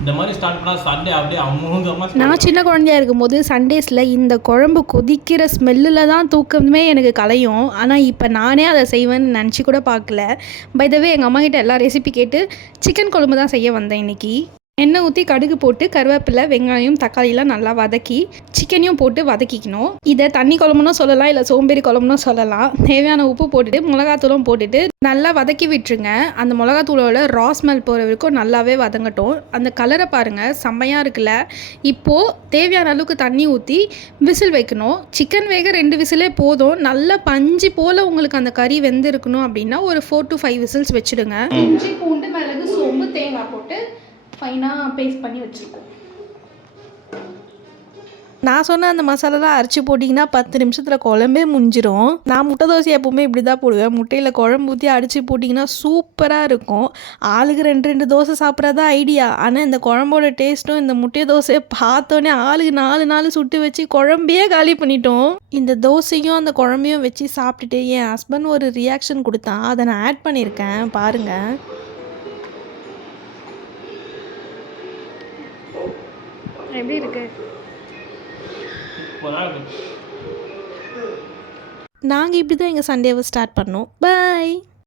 இந்த மாதிரி ஸ்டார்ட் பண்ணால் சண்டே அப்படியே அமோகமாக. நான் சின்ன குழந்தையா இருக்கும்போது சண்டேஸில் இந்த குழம்பு கொதிக்கிற ஸ்மெல்லில் தான் தூக்கமே எனக்கு கலையும். ஆனால் இப்போ நானே அதை செய்வேன்னு நினச்சி கூட பார்க்கல. பை த வே எங்கள் அம்மா கிட்ட எல்லா ரெசிபி கேட்டு சிக்கன் குழம்பு தான் செய்ய வந்தேன் இன்றைக்கி. எண்ணெய் ஊற்றி கடுகு போட்டு கருவேப்பிலை வெங்காயம் தக்காளிலாம் நல்லா வதக்கி சிக்கனையும் போட்டு வதக்கிக்கணும். இதை தண்ணி குழம்புனும் சொல்லலாம், இல்லை சோம்பேறி குழம்புனும் சொல்லலாம். தேவையான உப்பு போட்டுட்டு மிளகாத்தூளும் போட்டுட்டு நல்லா வதக்கி விட்டுருங்க. அந்த மிளகாத்தூளோட ரா ஸ்மெல் போகிற வரைக்கும் நல்லாவே வதங்கட்டும். அந்த கலரை பாருங்கள், செம்மையாக இருக்குல்ல. இப்போது தேவையான அளவுக்கு தண்ணி ஊற்றி விசில் வைக்கணும். சிக்கன் வேக 2 விசிலே போதும். நல்லா பஞ்சு போல் உங்களுக்கு அந்த கறி வெந்து இருக்கணும் அப்படின்னா ஒரு 4 to 5 விசில்ஸ் வச்சுடுங்க. இஞ்சி பூண்டு மிளகு சோம்பு தேங்காய் போட்டு ஃபைனாக பேஸ்ட் பண்ணி வச்சுருக்கோம். நான் சொன்ன அந்த மசாலாலாம் அரைச்சி போட்டிங்கன்னா 10 நிமிஷத்தில் குழம்பே முடிஞ்சிடும். நான் முட்டை தோசை எப்போவுமே இப்படி தான் போடுவேன். முட்டையில் குழம்பு ஊற்றி அடித்து போட்டிங்கன்னா சூப்பராக இருக்கும். ஆளுக்கு 2 தோசை சாப்பிட்றதா ஐடியா. ஆனால் இந்த குழம்போட டேஸ்ட்டும் இந்த முட்டை தோசையை பார்த்தோன்னே ஆளுக்கு 4 சுட்டு வச்சு குழம்பையே காலி பண்ணிட்டோம். இந்த தோசையும் அந்த குழம்பையும் வச்சு சாப்பிட்டுட்டு என் ஹஸ்பண்ட் ஒரு ரியாக்ஷன் கொடுத்தான். அதை நான் ஆட் பண்ணியிருக்கேன் பாருங்கள். எப்படி இருக்கு? நாங்கள் இப்படி தான் எங்கள் சண்டேவை ஸ்டார்ட் பண்ணோம். பை.